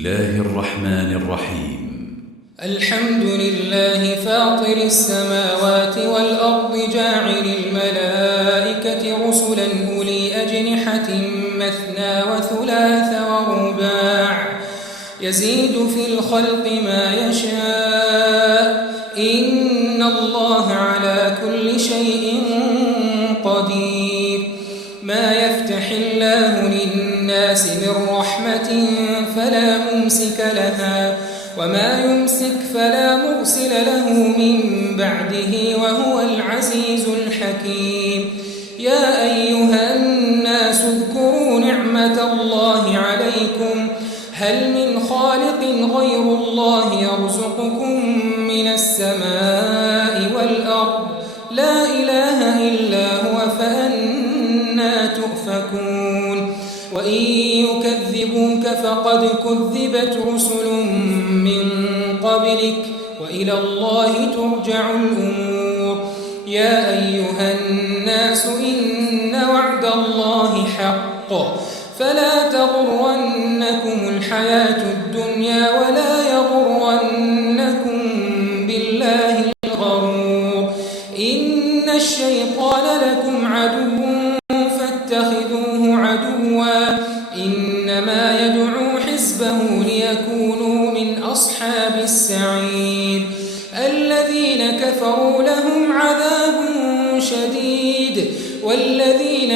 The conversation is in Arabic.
الله الرحمن الرحيم. الحمد لله فاطر السماوات والأرض جاعل الملائكة رسلا أولي أجنحة مثنى وثلاث ورباع يزيد في الخلق ما يشاء إن الله على كل شيء قدير. ما يفتح الله للناس من رحمة فلا ممسك لها وما يمسك فلا مرسل له من بعده وهو العزيز الحكيم. يا أيها الناس اذكروا نعمة الله عليكم هل من خالق غير الله يرزقكم من السماء والأرض لا إله إلا هو فأنى تؤفكون. وإن يكذبوك فقد كذبت رسل من قبلك وإلى الله ترجع الأمور. يا أيها الناس إن وعد الله حق فلا تغرنكم الحياة الدنيا ولا يغرنكم بالله الغرور. إن الشيطان لكم عدو فاتخذوه عدوا إنما يدعو حزبه ليكونوا من أصحاب السعير. الذين كفروا لهم عذاب شديد والذين